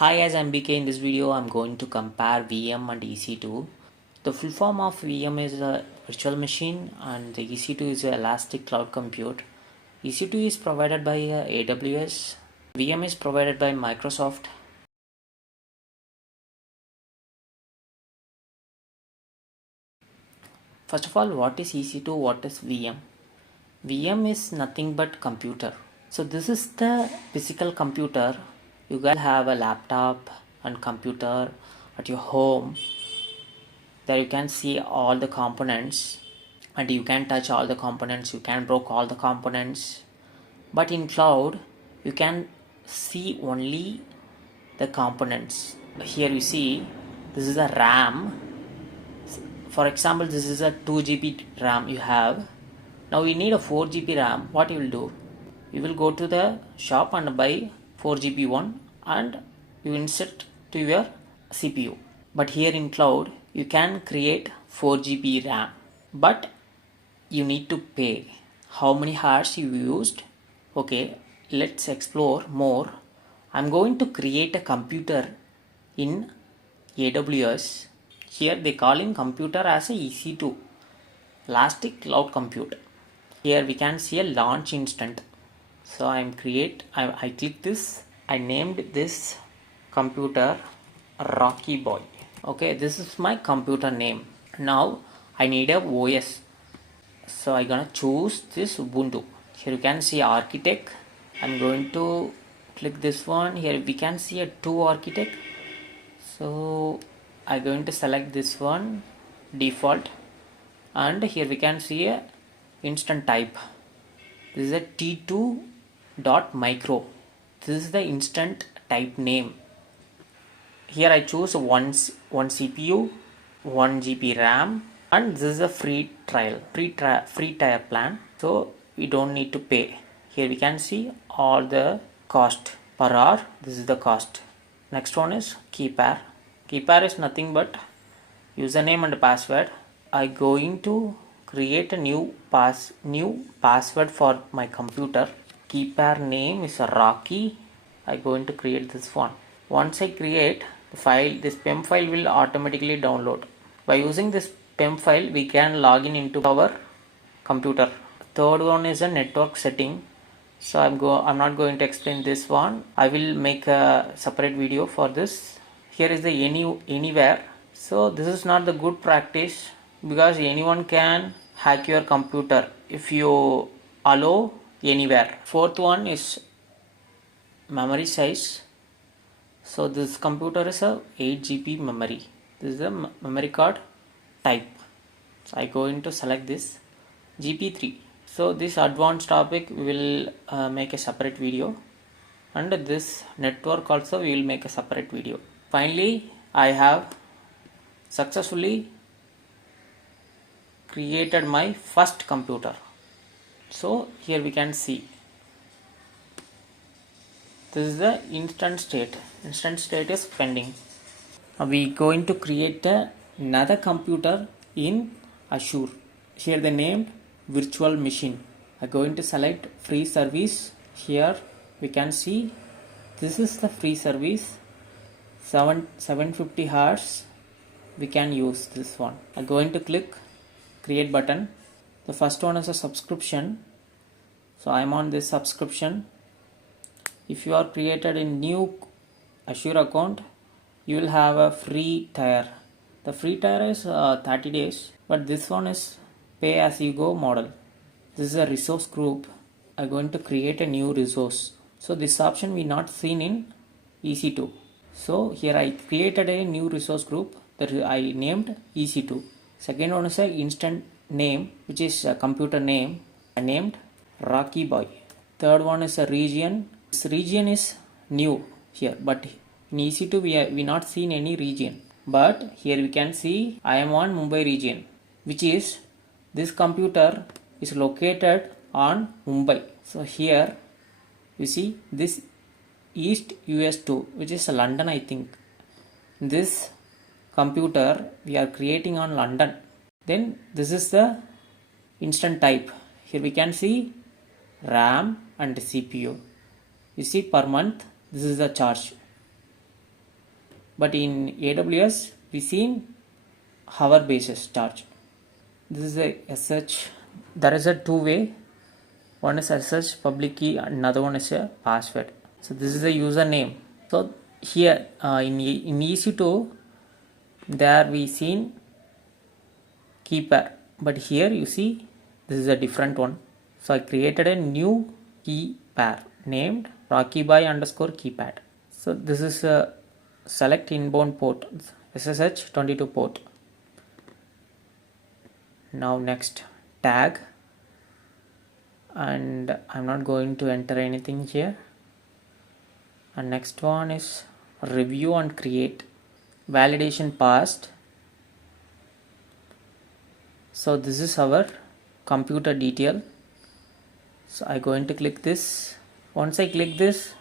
Hi guys, I'm BK. In this video I'm going to compare VM and ec2. The full form of VM is a virtual machine and the ec2 is an elastic cloud compute. ec2 is provided by AWS. VM is provided by Microsoft. First of all, what is ec2, what is VM? VM is nothing but computer. So this is the physical computer. You guys have a laptop and computer at your home. There you can see all the components and you can touch all the components, you can broke all the components, but in cloud you can see only the components. Here you see this is a RAM. For example, this is a 2 GB RAM you have. Now you need a 4 GB RAM. What you will do, you will go to the shop and buy 4 GB one and you insert to your CPU. But here in cloud you can create 4 GB RAM, but you need to pay. How many hours you used? Okay, let's explore more. I'm going to create a computer in AWS. Here they calling computer as a ec2, elastic cloud compute. Here we can see a launch instant. So I click this. I named this computer Rocky Boy. Okay, this is my computer name. Now I need a OS, so I'm gonna choose this Ubuntu. Here you can see architect. I'm going to click this one. Here we can see a 2 architect, so I'm going to select this one default, and here we can see a instant type. This is a t2.micro. This is the instant type name. Here I choose one CPU, 1 GB RAM, and this is a free tier plan, so we don't need to pay. Here we can see all the cost per hour. This is the cost. Next one is key pair. Key pair is nothing but username and password. I'm going to create a new password for my computer. Key pair name is Rocky. I'm going to create this one. Once I create the file, this PEM file will automatically download. By using this PEM file, we can log in into our computer. Third one is a network setting. So I'm not going to explain this one. I will make a separate video for this. Here is the anywhere. So this is not the good practice because anyone can hack your computer if you allow anywhere. Fourth one is memory size. So this computer is a 8 GB memory. This is the memory card type. So I'm going to select this GP3. So this advanced topic we will make a separate video, and this network also we will make a separate video. Finally, I have successfully created my first computer. So here we can see this is the instant state. Instant state is pending. Now we going to create another computer in Azure. Here the name virtual machine. I'm going to select free service. Here we can see this is the free service. 750 hours we can use this one. I'm going to click create button. The first one is a subscription, so I'm on this subscription. If you are created a new Azure account, you will have a free tier. The free tier is 30 days, but this one is pay as you go model. This is a resource group. I'm going to create a new resource. So this option we not seen in ec2. So here I created a new resource group that I named ec2. Second one is a instant name, which is a computer name. I named Rocky Boy. Third one is a region. This region is new here, but in ec2 we not seen any region. But here we can see I am on Mumbai region, which is this computer is located on Mumbai. So here you see this East US2, which is London, I think. This computer we are creating on London. Then this is the instant type. Here we can see RAM and CPU. You see per month this is the charge. but in AWS we seen hour basis charge. This is a SH. There is a two-way. One is SH public key, another one is a password. So this is the username. So here in ec2 there we seen key pair, but here you see this is a different one. So I created a new key pair named rockyboy underscore keypad. So this is a select inbound port, SSH 22 port. Now next tag, and I'm not going to enter anything here. And next one is review and create, validation passed. So this is our computer detail. So I'm going to click this. Once I click this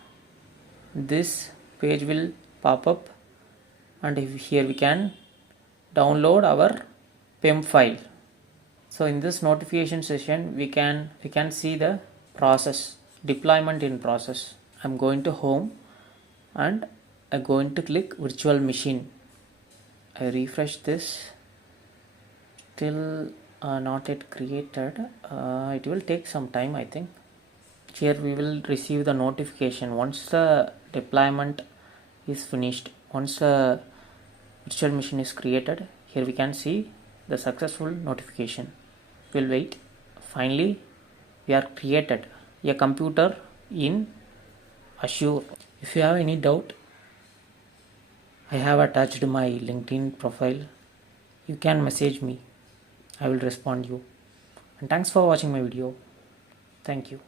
page will pop up, and here we can download our PEM file. So in this notification session we can see the process, deployment in process. I'm going to home and I'm going to click virtual machine. I refresh this, still not yet created. It will take some time, I think. Here we will receive the notification once the deployment is finished. Once the virtual machine is created, here we can see the successful notification. We'll wait. Finally we are created a computer in Azure. If you have any doubt, I have attached my LinkedIn profile. You can message me. I will respond you. And thanks for watching my video. Thank you.